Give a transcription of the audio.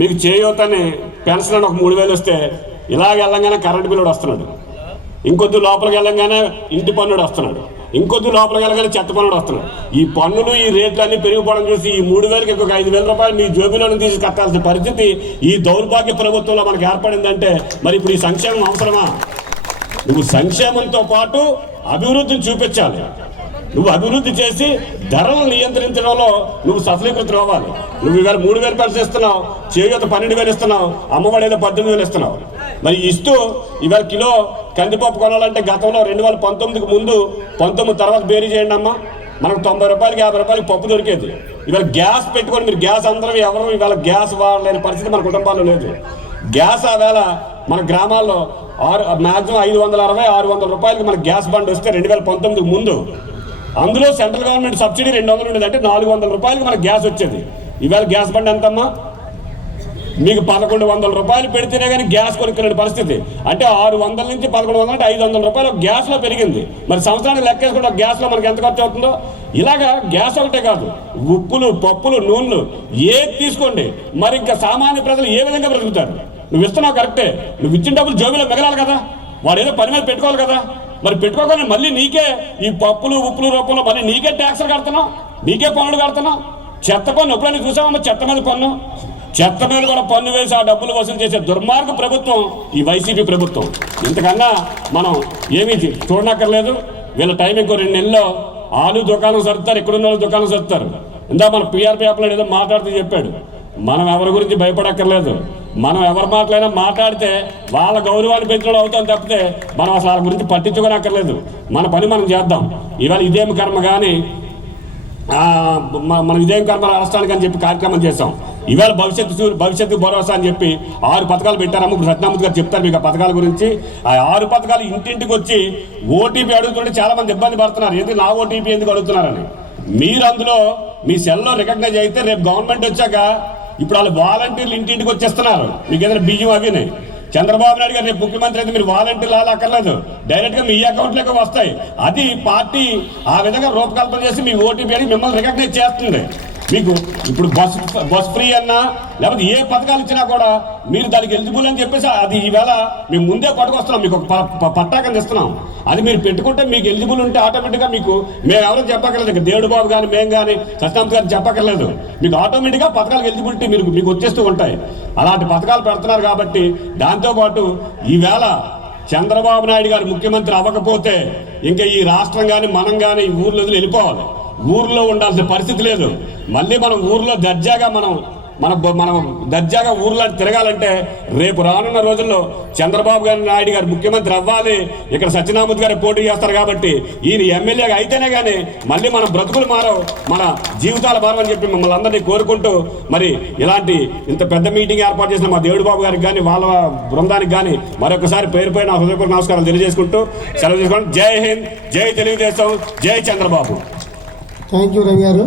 మీకు చేయూతని పెన్షన్ అని ఒక 3,000 వస్తే ఇలాగ వెళ్ళంగానే కరెంటు బిల్లుడు వస్తున్నాడు, ఇంకొద్ది లోపలికి వెళ్ళంగానే ఇంటి పన్నుడు వస్తున్నాడు, ఇంకొద్ది లోపలికి వెళ్ళగానే చెత్త పన్నుడు వస్తున్నాడు. ఈ పన్నులు ఈ రేట్లు అన్నీ పెరిగిపోవడం చూసి ఈ 3,000కి ఇంకొక 5,000 రూపాయలు మీ జోబీలోని తీసి కట్టాల్సిన పరిస్థితి ఈ దౌర్భాగ్య ప్రభుత్వంలో మనకు ఏర్పడిందంటే మరి ఇప్పుడు ఈ సంక్షేమం అవసరమా? నువ్వు సంక్షేమంతో పాటు అభివృద్ధిని చూపించాలి. నువ్వు అభివృద్ధి చేసి ధరలు నియంత్రించడంలో నువ్వు సఫలీకృతం అవ్వాలి. నువ్వు ఇవాళ 3,000 పెన్షన్ ఇస్తున్నావు, చేయూత 12,000 ఇస్తున్నావు, అమ్మఒడి ఏదో 18,000 ఇస్తున్నావు. మరి ఇస్తూ ఇవాళ కిలో కందిపప్పు కొనాలంటే గతంలో 2019కి ముందు 19 తర్వాత బేరీ చేయండి అమ్మా, మనకు 90 రూపాయలకి 50 రూపాయలకి పప్పు దొరికేది. ఇవాళ గ్యాస్ పెట్టుకొని మీరు గ్యాస్ అందరూ ఎవరు ఇవాళ గ్యాస్ వాడలేని పరిస్థితి మన కుటుంబాల్లో లేదు. గ్యాస్ ఆవేళ మన గ్రామాల్లో మ్యాక్సిమం 560-600 రూపాయలకి మన గ్యాస్ బండ్ వస్తే 2019కి ముందు అందులో సెంట్రల్ గవర్నమెంట్ సబ్సిడీ 200 ఉండేది, అంటే 400 రూపాయలకి మనకు గ్యాస్ వచ్చేది. ఇవాళ గ్యాస్ బండ్ ఎంతమ్మా? మీకు 1,100 రూపాయలు పెడితేనే కానీ గ్యాస్ కొనుక్కునే పరిస్థితి. అంటే 600 నుంచి 1,100 అంటే 500 రూపాయలు గ్యాస్లో పెరిగింది. మరి సంవత్సరానికి లెక్కేసుకుంటే గ్యాస్లో మనకి ఎంత ఖర్చు అవుతుందో. ఇలాగా గ్యాస్ ఒకటే కాదు, ఉప్పులు, పప్పులు, నూనెలు ఏది తీసుకోండి. మరి ఇంకా సామాన్య ప్రజలు ఏ విధంగా బ్రతుకుతారు? నువ్వు ఇస్తున్నావు కరెక్టే, నువ్వు ఇచ్చిన డబ్బులు జోబీలో మిగలాలి కదా, వాడు ఏదో పని మీద పెట్టుకోవాలి కదా. మరి పెట్టుకోగానే మళ్ళీ నీకే ఈ పప్పులు ఉప్పులు రూపంలో మళ్ళీ నీకే ట్యాక్స్లు కడుతున్నావు, నీకే పన్నులు కడుతున్నావు. చెత్త పన్ను ఎప్పుడైనా చూసామమ్మా? చెత్త మీద పన్ను, చెత్త మీద కూడా పన్ను వేసి ఆ డబ్బులు వసూలు చేసే దుర్మార్గ ప్రభుత్వం ఈ వైసీపీ ప్రభుత్వం. ఇంతకన్నా మనం ఏమీ చూడనక్కర్లేదు. వీళ్ళ టైం ఇంకో 2 నెలల్లో ఆలు దుకాణం సర్దుతారు, ఇక్కడున్న వాళ్ళు దుకాణం సర్దుతారు. ఇందా మన పిఆర్ పేపర్లో ఏదో మాట్లాడుతూ చెప్పాడు. మనం ఎవరి గురించి భయపడక్కర్లేదు. మనం ఎవరి మాటలైనా మాట్లాడితే వాళ్ళ గౌరవాన్ని పెంచడం అవుతాం తప్పితే మనం అసలు వాళ్ళ గురించి పట్టించుకోనక్కర్లేదు. మన పని మనం చేద్దాం. ఇవాళ ఇదేం కర్మ కానీ మనం ఇదేం కర్మ రాష్ట్రానికి అని చెప్పి కార్యక్రమం చేస్తాం. ఇవాళ భవిష్యత్తు భరోసా అని చెప్పి 6 పథకాలు పెట్టారమ్మ. ఇప్పుడు సత్యనారాయణ గారు చెప్తారు మీకు ఆ పథకాల గురించి. ఆ 6 పథకాలు ఇంటింటికి వచ్చి ఓటీపీ అడుగుతుంటే చాలా మంది ఇబ్బంది పడుతున్నారు. ఏంటి నా ఓటీపీ ఎందుకు అడుగుతున్నారని. మీరు అందులో మీ సెల్లో రికగ్నైజ్ అయితే రేపు గవర్నమెంట్ వచ్చాక ఇప్పుడు వాళ్ళు వాలంటీర్లు ఇంటింటికి వచ్చేస్తున్నారు. మీకు ఏదైనా బియ్యం అవినే చంద్రబాబు నాయుడు గారు రేపు ముఖ్యమంత్రి అయితే మీరు వాలంటీర్లు అలా అక్కర్లేదు, డైరెక్ట్గా మీ అకౌంట్లోకి వస్తాయి. అది పార్టీ ఆ విధంగా రూపకల్పన చేసి మీ ఓటీపీ అని మిమ్మల్ని రికగ్నైజ్ చేస్తుంది. మీకు ఇప్పుడు బస్ ఫ్రీ అన్నా లేకపోతే ఏ పథకాలు ఇచ్చినా కూడా మీరు దానికి ఎలిజిబుల్ అని చెప్పేసి అది ఈవేళ మేము ముందే పట్టుకొస్తున్నాం, మీకు ఒక పట్టాకం ఇస్తున్నాం. అది మీరు పెట్టుకుంటే మీకు ఎలిజిబుల్ ఉంటే ఆటోమేటిక్గా మీకు మేము ఎవరో చెప్పక్కర్లేదు, దేవుడు బాబు కానీ మేము కానీ సత్యనారాయణ గారు చెప్పక్కర్లేదు. మీకు ఆటోమేటిక్గా పథకాలకు ఎలిజిబిలిటీ మీకు వచ్చేస్తూ ఉంటాయి. అలాంటి పథకాలు పెడుతున్నారు కాబట్టి దాంతోపాటు ఈవేళ చంద్రబాబు నాయుడు గారు ముఖ్యమంత్రి అవ్వకపోతే ఇంకా ఈ రాష్ట్రం కానీ మనం కానీ ఈ ఊర్లో వెళ్ళిపోవాలి. ఊర్లో ఉండాల్సిన పరిస్థితి లేదు. మళ్ళీ మనం ఊర్లో దర్జాగా మనం దర్జాగా ఊర్లో తిరగాలంటే రేపు రానున్న రోజుల్లో చంద్రబాబు నాయుడు గారు ముఖ్యమంత్రి అవ్వాలి. ఇక్కడ సత్యనారాయణ గారు పోటీ చేస్తారు కాబట్టి ఈయన ఎమ్మెల్యేగా అయితేనే కానీ మళ్ళీ మన బ్రతుకులు మారవు, మన జీవితాలు మారవని చెప్పి మిమ్మల్ని అందరినీ కోరుకుంటూ మరి ఇలాంటి ఇంత పెద్ద మీటింగ్ ఏర్పాటు చేసిన మా దేవుడు బాబు గారికి కానీ వాళ్ళ బృందానికి కానీ మరొకసారి పేరు పైన హృదయపూర్వక నమస్కారాలు తెలియజేసుకుంటూ సెలవు తీసుకోండి. జై హింద్, జై తెలుగుదేశం, జై చంద్రబాబు. థ్యాంక్ యూ రవి గారు.